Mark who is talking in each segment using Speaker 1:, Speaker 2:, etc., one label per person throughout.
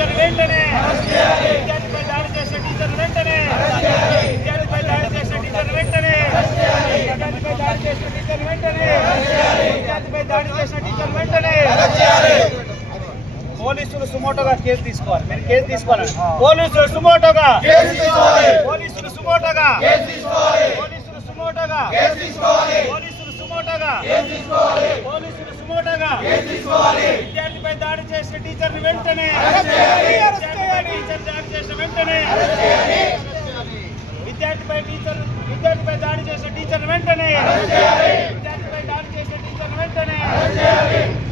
Speaker 1: Teacher వెంటనే. విద్యార్థిపై దాడి చేసిన టీచర్ వెంటనే. విద్యార్థిపై దాడి చేసిన టీచర్ వెంటనే. విద్యార్థిపై దాడి చేసిన టీచర్ వెంటనే. విద్యార్థిపై దాడి చేసిన టీచర్ వెంటనే. పోలీసులు సుమోటోగా కేసు తీసుకోవాలి. మీరు కేసు తీసుకోవాలి. పోలీసులు సుమోటోగా. పోలీసులు సుమోటోగా. పోలీసులు సుమోటోగా. సుమోటోగా పోలీసులు సుమోటోగా విద్యార్థిపై దాడి చేసిన టీచర్ వెంటనే టీచర్ దాడి చేసిన వెంటనే విద్యార్థిపై టీచర్ విద్యార్థిపై దాడి చేసిన టీచర్ వెంటనే విద్యార్థిపై దాడి చేసిన టీచర్ వెంటనే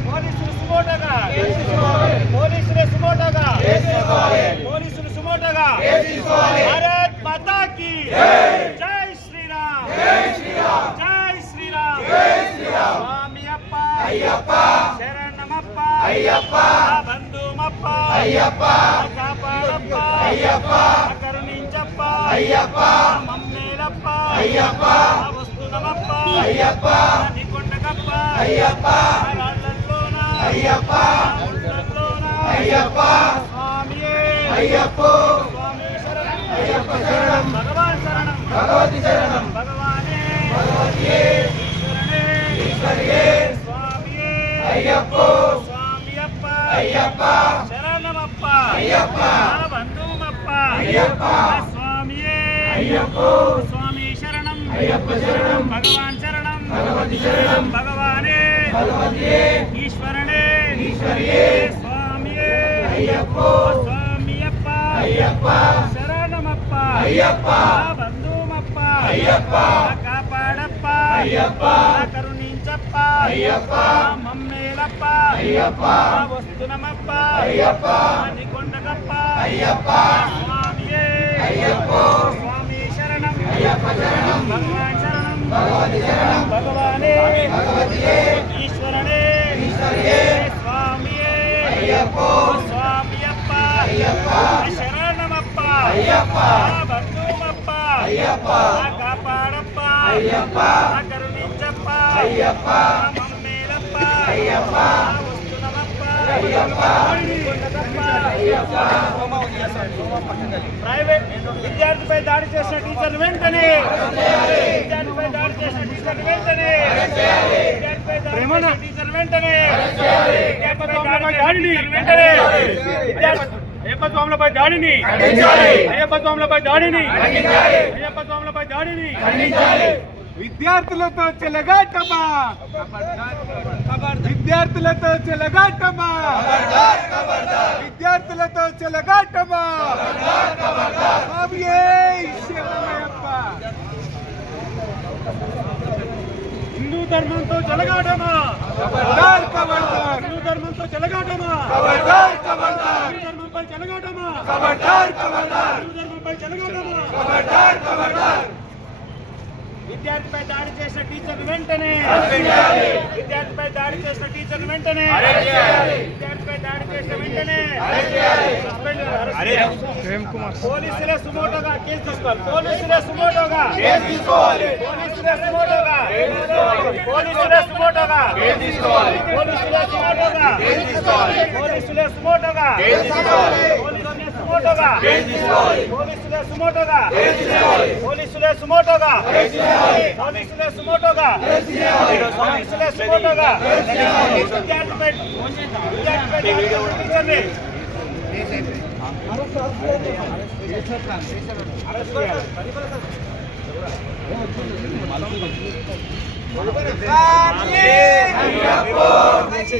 Speaker 1: పోలీసులు సుమోటోగా పోలీసులు సుమోటోగా అయ్యప్ప శరణమప్ప అయ్యప్ప బంధుమప్ప అయ్యప్ప కాపాడప్ప అయ్యప్ప కరుణించప్ప అయ్యప్ప మమ్మేలప్ప అయ్యప్ప వస్తునమప్ప అయ్యప్ప నికొండకప్ప అయ్యప్ప రాళ్ళల్లోన అయ్యప్ప ముళ్ళల్లోన అయ్యప్ప స్వామియే అయ్యప్ప స్వామి శరణం అయ్యప్ప శరణం భగవాన్ శరణం భగవతి శరణం భగవానే భగవతియే ఈశ్వరనే ఈశ్వరియే అయ్యప్ప. స్వామియప్ప. అయ్యప్ప. శరణమప్ప. అయ్యప్ప. బంధుమప్ప అయ్యప్ప. స్వామియే. అయ్యప్ప. స్వామి శరణం. అయ్యప్ప శరణం. భగవాన్ శరణం. భగవతి శరణం. భగవానే. భగవతియే. ఈశ్వరనే ఈశ్వరియే. స్వామియే. అయ్యప్ప. స్వామియప్ప. అయ్యప్ప. శరణమప్ప. అయ్యప్ప. బంధుమప్ప అయ్యప్ప. కాపాడప్ప. అయ్యప్ప. కరుణించప్ప. అయ్యప్ప. మమ్మేలప్ప అయ్యప్ప. వస్తునమప్ప అయ్యప్ప. నికొండకప్ప అయ్యప్ప. స్వామియే. అయ్యప్ప. స్వామి శరణం. అయ్యప్ప శరణం. భగవాన్ శరణం. భగవతి శరణం. భగవానే. భగవతియే. ఈశ్వరనే. ఈశ్వరియే. స్వామియే. అయ్యప్ప. స్వామియప్ప. అయ్యప్ప. శరణమప్ప. అయ్యప్ప. బంధుమప్ప అయ్యప్ప. కాపాడప్ప. అయ్యప్ప. కరుణించప్ప. అయ్యప్ప. ప్రైవేట్ విద్యార్థిపై దాడి చేసిన టీచర్ వెంటనే. విద్యార్థిపై దాడి చేసిన టీచర్ వెంటనే. విద్యార్థిపై దాడి చేసిన టీచర్ వెంటనే. విద్యార్థిపై దాడి చేసిన టీచర్ వెంటనే. విద్యార్థి-
Speaker 2: అయ్యప్ప స్వాములపై దాడిని. అయ్యప్ప స్వాములపై దాడిని. అయ్యప్ప స్వాములపై దాడిని.
Speaker 3: విద్యార్థులతో చెలగాటమా? విద్యార్థులతో చెలగాటమా? విద్యార్థులతో చెలగాటమా.
Speaker 2: హిందూ ధర్మంతో చెలగాటమా? హిందూ ధర్మంతో చెలగాటమా? హిందూ ధర్మంపై చెలగాటమా? హిందూ ధర్మంపై చెలగాటమా?
Speaker 1: విద్యార్థిపై దాడి చేసిన టీచర్ వెంటనే విద్యార్థిపై దాడి చేసిన టీచర్ వెంటనే విద్యార్థిపై దాడి చేసిన వెంటనే పోలీసులే సుమోటోగా కేసు తీసుకోవాలి. పోలీసులే సుమోటోగా పోలీసులే సుమోటోగా పోలీసులే సుమోటోగా పోలీసులే సుమోటోగా పోలీసులే సుమోటోగా సుమోటోగా. పోలీసులే సుమోటోగా. పోలీసులే సుమోటోగా. పోలీసులే సుమోటోగా. పోలీసులే సుమోటోగా. అరెస్ట్